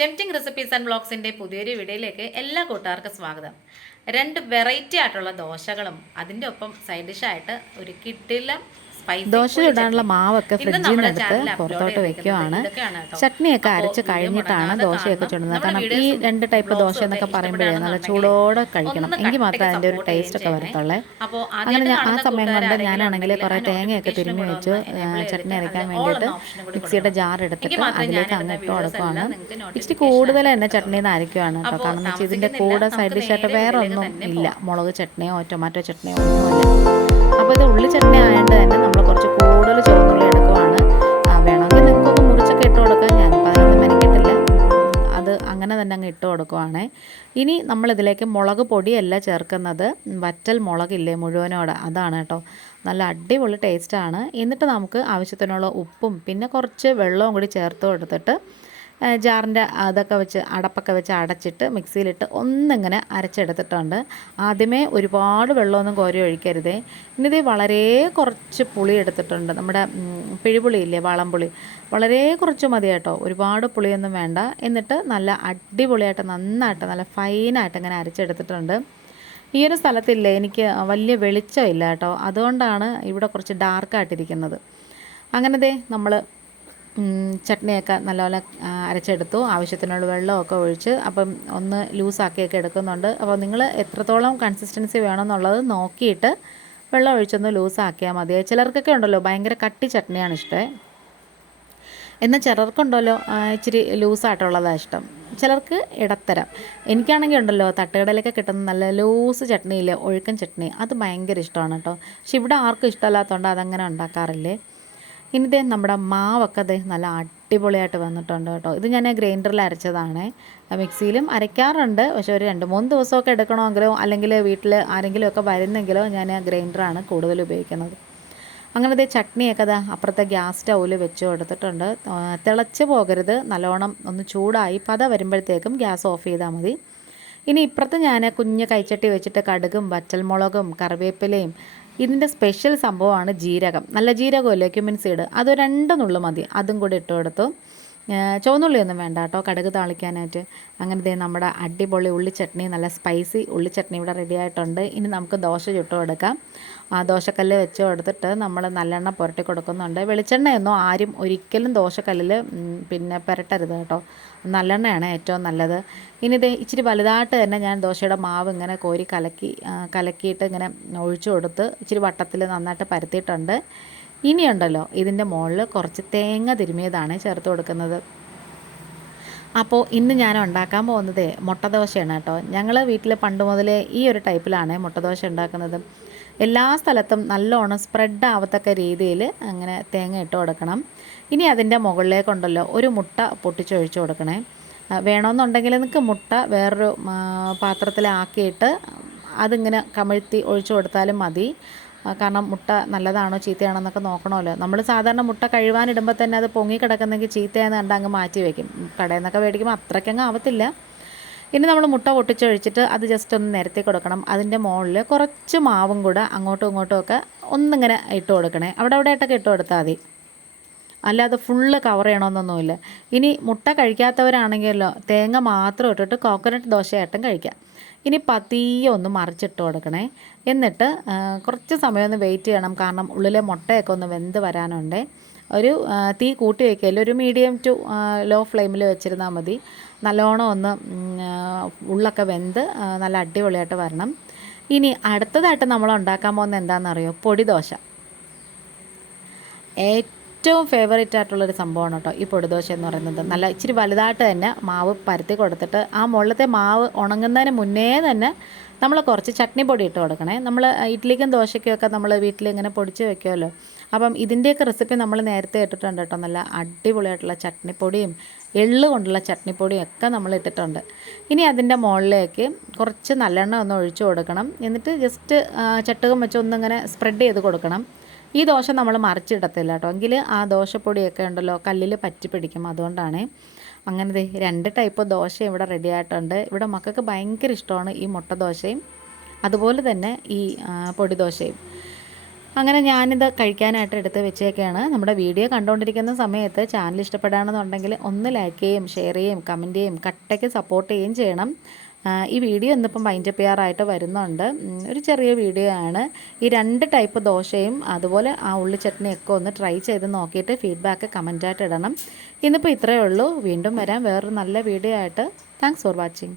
Tempting recipes and വ്ളോഗ്സിന്റെ പുതിയൊരു വീഡിയോയിലേക്ക് എല്ലാ കൂട്ടുകാർക്കും സ്വാഗതം. രണ്ട് വെറൈറ്റി ആയിട്ടുള്ള ദോശകളും അതിന്റെ ഒപ്പം സൈഡ് ഡിഷായിട്ട് ഒരു കിട്ടില്ല ദോശ ചുടാനുള്ള മാവൊക്കെ ഫ്രിഡ്ജിൽ നിന്ന് എടുത്ത് പുറത്തോട്ട് വെക്കുവാണ്. ചട്നിയൊക്കെ അരച്ച് കഴിഞ്ഞിട്ടാണ് ദോശയൊക്കെ ചുടുന്നത്. കാരണം ഈ രണ്ട് ടൈപ്പ് ദോശ എന്നൊക്കെ പറയുമ്പോഴേ നല്ല ചൂടോടെ കഴിക്കണം. എങ്കിൽ മാത്രമേ അതിന്റെ ഒരു ടേസ്റ്റ് ഒക്കെ വരത്തുള്ളേ. അങ്ങനെ ഞാൻ ആ സമയം കൊണ്ട് ഞാനാണെങ്കിൽ കുറേ തേങ്ങയൊക്കെ തിരിഞ്ഞു വെച്ച് ചട്നി അരയ്ക്കാൻ വേണ്ടിയിട്ട് മിക്സിയുടെ ജാർ എടുത്തിട്ട് അതിലേക്ക് അങ്ങ് ഇട്ട് കൊടുക്കുവാണ് ഇച്ചിരി കൂടുതൽ തന്നെ ചട്നി നിന്ന് അരയ്ക്കുവാണ് കേട്ടോ കാരണം ഇതിന്റെ വെച്ചാൽ ഇതിന്റെ കൂടെ സൈഡ് ഡിഷായിട്ട് വേറെ ഒന്നും ഇല്ല. മുളക് ചട്നിയോ ടൊമാറ്റോ ചട്നിയോ ഒന്നുമില്ല. അപ്പോൾ ഇത് ഉള്ളി ചട്നി ആയതുകൊണ്ട് തന്നെ നമ്മൾ കുറച്ച് കൂടുതൽ ചുവന്നുള്ളി എടുക്കുവാണ്. വേണമെങ്കിൽ നിങ്ങൾക്കൊക്കെ മുറിച്ചൊക്കെ ഇട്ട് കൊടുക്കാം. ഞാനിപ്പോൾ അതിനൊന്നും മെനക്കെട്ടില്ല. അത് അങ്ങനെ തന്നെ അങ്ങ് ഇട്ട് കൊടുക്കുവാണേ. ഇനി നമ്മളിതിലേക്ക് മുളക് പൊടിയല്ല ചേർക്കുന്നത്. വറ്റൽ മുളകില്ലേ മുഴുവനോടെ. അതാണ് കേട്ടോ. നല്ല അടിപൊളി ടേസ്റ്റാണ്. എന്നിട്ട് നമുക്ക് ആവശ്യത്തിനുള്ള ഉപ്പും പിന്നെ കുറച്ച് വെള്ളവും കൂടി ചേർത്ത് കൊടുത്തിട്ട് ജാറിന്റെ അതൊക്കെ വെച്ച് അടപ്പൊക്കെ വെച്ച് അടച്ചിട്ട് മിക്സിയിലിട്ട് ഒന്നിങ്ങനെ അരച്ചെടുത്തിട്ടുണ്ട്. ആദ്യമേ ഒരുപാട് വെള്ളമൊന്നും കോരി ഒഴിക്കരുതേ. ഇനിത് വളരെ കുറച്ച് പുളി എടുത്തിട്ടുണ്ട്. നമ്മുടെ പിഴിപുളിയില്ലേ വളംപുളി. വളരെ കുറച്ച് മതി കേട്ടോ. ഒരുപാട് പുളിയൊന്നും വേണ്ട. എന്നിട്ട് നല്ല അടിപൊളിയായിട്ട് നന്നായിട്ട് നല്ല ഫൈനായിട്ട് ഇങ്ങനെ അരച്ചെടുത്തിട്ടുണ്ട്. ഈ ഒരു സ്ഥലത്തില്ല എനിക്ക് വലിയ വെളിച്ചമില്ല കേട്ടോ. അതുകൊണ്ടാണ് ഇവിടെ കുറച്ച് ഡാർക്കായിട്ടിരിക്കുന്നത്. അങ്ങനെ ദേ നമ്മൾ ചട്നിയൊക്കെ നല്ലപോലെ അരച്ചെടുത്തു. ആവശ്യത്തിനുള്ള വെള്ളമൊക്കെ ഒഴിച്ച് അപ്പം ഒന്ന് ലൂസാക്കിയൊക്കെ എടുക്കുന്നുണ്ട്. അപ്പോൾ നിങ്ങൾ എത്രത്തോളം കൺസിസ്റ്റൻസി വേണമെന്നുള്ളത് നോക്കിയിട്ട് വെള്ളം ഒഴിച്ചൊന്ന് ലൂസാക്കിയാൽ മതി. ചിലർക്കൊക്കെ ഉണ്ടല്ലോ ഭയങ്കര കട്ടി ചട്നിയാണ് ഇഷ്ടേ. എന്നാൽ ചിലർക്കുണ്ടല്ലോ ഇച്ചിരി ലൂസായിട്ടുള്ളതാണ് ഇഷ്ടം. ചിലർക്ക് ഇടത്തരം. എനിക്കാണെങ്കിൽ ഉണ്ടല്ലോ തട്ടുകടയിലൊക്കെ കിട്ടുന്ന നല്ല ലൂസ് ചട്നിയില്ലേ ഒഴുക്കൻ ചട്നി അത് ഭയങ്കര ഇഷ്ടമാണ് കേട്ടോ. പക്ഷെ ഇവിടെ ആർക്കും ഇഷ്ടമല്ലാത്തതുകൊണ്ട് അതങ്ങനെ ഉണ്ടാക്കാറില്ലേ? ഇനി ദേ നമ്മുടെ മാവൊക്കെ ദേ നല്ല അടിപൊളിയായിട്ട് വന്നിട്ടുണ്ട് കേട്ടോ. ഇത് ഞാൻ ഗ്രൈൻഡറിൽ അരച്ചതാണ്. മിക്സിയിലും അരയ്ക്കാറുണ്ട്. പക്ഷേ ഒരു രണ്ട് മൂന്ന് ദിവസമൊക്കെ എടുക്കണമെങ്കിലോ അല്ലെങ്കിൽ വീട്ടിൽ ആരെങ്കിലുമൊക്കെ വരുന്നെങ്കിലോ ഞാൻ ഗ്രൈൻഡറാണ് കൂടുതൽ ഉപയോഗിക്കുന്നത്. അങ്ങനെ ദേ ചട്നിയൊക്കെ അത് അപ്പുറത്തെ ഗ്യാസ് സ്റ്റൗവിൽ വെച്ച് കൊടുത്തിട്ടുണ്ട്. തിളച്ച് പോകരുത്. നല്ലോണം ഒന്ന് ചൂടായി പത വരുമ്പോഴത്തേക്കും ഗ്യാസ് ഓഫ് ചെയ്താൽ മതി. ഇനി ഇപ്പുറത്ത് ഞാൻ കുഞ്ഞ് കൈച്ചട്ടി വെച്ചിട്ട് കടുകും വറ്റൽമുളകും കറിവേപ്പിലയും ഇതിന്റെ സ്പെഷ്യൽ സംഭവമാണ് ജീരകം. നല്ല ജീരകമല്ലേ ക്യുമിൻ സീഡ് അത് രണ്ട് നുള്ളു മതി. അതും കൂടി ഇട്ട് കൊടുത്തു ഏഹ് ചുവന്നുള്ളിയൊന്നും വേണ്ട കേട്ടോ. കടുക് താളിക്കാനായിട്ട്. അങ്ങനെ ദേ നമ്മുടെ അടിപൊളി ഉള്ളി ചട്നി നല്ല സ്പൈസി ഉള്ളി ചട്നി ഇവിടെ റെഡി ആയിട്ടുണ്ട്. ഇനി നമുക്ക് ദോശ ചുട്ട് കൊടുക്കാം ആ ദോശക്കല്ല് വെച്ച് കൊടുത്തിട്ട് നമ്മൾ നല്ലെണ്ണ പുരട്ടി കൊടുക്കുന്നുണ്ട്. വെളിച്ചെണ്ണയൊന്നും ആരും ഒരിക്കലും ദോശക്കല്ലിൽ പിന്നെ പുരട്ടരുത് കേട്ടോ. നല്ലെണ്ണയാണ് ഏറ്റവും നല്ലത്. ഇനി ഇത് ഇച്ചിരി വലുതായിട്ട് തന്നെ ഞാൻ ദോശയുടെ മാവ് ഇങ്ങനെ കോരി കലക്കി കലക്കിയിട്ട് ഇങ്ങനെ ഒഴിച്ചു കൊടുത്ത് ഇച്ചിരി വട്ടത്തിൽ നന്നായിട്ട് പരത്തിയിട്ടുണ്ട്. ഇനിയുണ്ടല്ലോ. ഇതിന്റെ മുകളിൽ കുറച്ച് തേങ്ങ തിരുമിയതാണ് ചേർത്ത് കൊടുക്കുന്നത്. അപ്പോൾ ഇന്ന് ഞാൻ ഉണ്ടാക്കാൻ പോകുന്നത് മുട്ടദോശയാണ് കേട്ടോ. ഞങ്ങൾ വീട്ടിൽ പണ്ട് മുതലേ ഈ ഒരു ടൈപ്പിലാണ് മുട്ടദോശ ഉണ്ടാക്കുന്നത്. എല്ലാ സ്ഥലത്തും നല്ലോണം സ്പ്രെഡ് ആവത്തക്ക രീതിയിൽ അങ്ങനെ തേങ്ങ ഇട്ട് കൊടുക്കണം. ഇനി അതിന്റെ മുകളിലേക്കുണ്ടല്ലോ ഒരു മുട്ട പൊട്ടിച്ചൊഴിച്ച് കൊടുക്കണേ. വേണമെന്നുണ്ടെങ്കിൽ നിങ്ങൾക്ക് മുട്ട വേറൊരു പാത്രത്തിലാക്കിയിട്ട് അതിങ്ങനെ കമഴ്ത്തി ഒഴിച്ചു കൊടുത്താലും മതി. കാരണം മുട്ട നല്ലതാണോ ചീത്തയാണോ എന്നൊക്കെ നോക്കണമല്ലോ. നമ്മൾ സാധാരണ മുട്ട കഴുകാനിടുമ്പോൾ തന്നെ അത് പൊങ്ങി കിടക്കുന്നെങ്കിൽ ചീത്തയെന്ന് കണ്ട് അങ്ങ് മാറ്റി വയ്ക്കും കടയിൽ നിന്നൊക്കെ മേടിക്കുമ്പോൾ അത്രയ്ക്കങ്ങ് ആവത്തില്ല. ഇനി നമ്മൾ മുട്ട പൊട്ടിച്ചൊഴിച്ചിട്ട് അത് ജസ്റ്റ് ഒന്ന് നിരത്തി കൊടുക്കണം. അതിന്റെ മുകളിൽ കുറച്ച് മാവും കൂടെ അങ്ങോട്ടും ഇങ്ങോട്ടും ഒക്കെ ഒന്നിങ്ങനെ ഇട്ട് കൊടുക്കണേ. അവിടെ അവിടെ ഇട്ട് കൊടുത്താൽ മതി. അല്ലാതെ ഫുള്ള് കവർ ചെയ്യണമെന്നൊന്നുമില്ല ഇനി മുട്ട കഴിക്കാത്തവരാണെങ്കിലോ തേങ്ങ മാത്രം ഇട്ടിട്ട് കോക്കനട്ട് ദോശയായിട്ടും കഴിക്കാം. ഇനി പതിയെ ഒന്ന് മറിച്ചിട്ട് കൊടുക്കണേ. എന്നിട്ട് കുറച്ച് സമയം ഒന്ന് വെയിറ്റ് ചെയ്യണം. കാരണം ഉള്ളിലെ മുട്ടയൊക്കെ ഒന്ന് വെന്ത് വരാനുണ്ട്. ഒരു തീ കൂട്ടി വയ്ക്കല്ല ഒരു മീഡിയം ടു ലോ ഫ്ലെയിമിൽ വെച്ചിരുന്നാൽ മതി. നല്ലോണം ഒന്ന് ഉള്ളൊക്കെ വെന്ത് നല്ല അടിപൊളിയായിട്ട് വരണം. ഇനി അടുത്തതായിട്ട് നമ്മൾ ഉണ്ടാക്കാൻ പോകുന്നത് എന്താണെന്നറിയോ? പൊടി ദോശ. ഏറ്റവും ഫേവറേറ്റ് ആയിട്ടുള്ളൊരു സംഭവമാണ് കേട്ടോ ഈ പൊടിദോശ എന്ന് പറയുന്നത്. നല്ല ഇച്ചിരി വലുതായിട്ട് തന്നെ മാവ് പരത്തി കൊടുത്തിട്ട് ആ മുകളിലത്തെ മാവ് ഉണങ്ങുന്നതിന് മുന്നേ തന്നെ നമ്മൾ കുറച്ച് ചട്നി പൊടി ഇട്ട് കൊടുക്കണേ. നമ്മൾ ഇഡ്ഡലിക്കും ദോശയ്ക്കും ഒക്കെ നമ്മൾ വീട്ടിൽ ഇങ്ങനെ പൊടിച്ച് വെക്കുമല്ലോ. അപ്പം ഇതിന്റെയൊക്കെ റെസിപ്പി നമ്മൾ നേരത്തെ ഇട്ടിട്ടുണ്ട് കേട്ടോ. നല്ല അടിപൊളിയായിട്ടുള്ള ചട്നിപ്പൊടിയും എള്ള് കൊണ്ടുള്ള ചട്നിപ്പൊടിയും ഒക്കെ നമ്മൾ ഇട്ടിട്ടുണ്ട്. ഇനി അതിന്റെ മുകളിലേക്ക് കുറച്ച് നല്ലെണ്ണ ഒന്ന് ഒഴിച്ചു കൊടുക്കണം. എന്നിട്ട് ജസ്റ്റ് ചട്ടുകം വെച്ച് ഒന്നിങ്ങനെ സ്പ്രെഡ് ചെയ്ത് കൊടുക്കണം. ഈ ദോശ നമ്മൾ മറിച്ചിടത്തില്ല കേട്ടോ. എങ്കിൽ ആ ദോശപ്പൊടിയൊക്കെ ഉണ്ടല്ലോ കല്ലിൽ പറ്റി പിടിക്കും. അതുകൊണ്ടാണ് അങ്ങനെ രണ്ട് ടൈപ്പ് ദോശ ഇവിടെ റെഡി ആയിട്ടുണ്ട്. ഇവിടെ മക്കൾക്ക് ഭയങ്കര ഇഷ്ടമാണ് ഈ മുട്ട ദോശയും അതുപോലെ തന്നെ ഈ പൊടി ദോശയും. അങ്ങനെ ഞാനിത് കഴിക്കാനായിട്ട് എടുത്ത് വെച്ചേക്കാണ്. നമ്മുടെ വീഡിയോ കണ്ടുകൊണ്ടിരിക്കുന്ന സമയത്ത് ചാനൽ ഇഷ്ടപ്പെടുകയാണെന്നുണ്ടെങ്കിൽ ഒന്ന് ലൈക്ക് ചെയ്യും ഷെയർ ചെയ്യും കമന്റ് ചെയ്യും കട്ടയ്ക്ക് സപ്പോർട്ട് ചെയ്യുകയും ചെയ്യണം. ഈ വീഡിയോ ഇന്നിപ്പം വൈൻഡപ്പ് ചെയ്യാറായിട്ട് വരുന്നുണ്ട്. ഒരു ചെറിയ വീഡിയോ ആണ്. ഈ രണ്ട് ടൈപ്പ് ദോശയും അതുപോലെ ആ ഉള്ളി ചട്നിയൊക്കെ ഒന്ന് ട്രൈ ചെയ്ത് നോക്കിയിട്ട് ഫീഡ്ബാക്ക് കമന്റായിട്ട് ഇടണം. ഇന്നിപ്പോൾ ഇത്രയേ ഉള്ളൂ. വീണ്ടും വരാം. വേറൊരു നല്ല വീഡിയോ ആയിട്ട്. Thanks for watching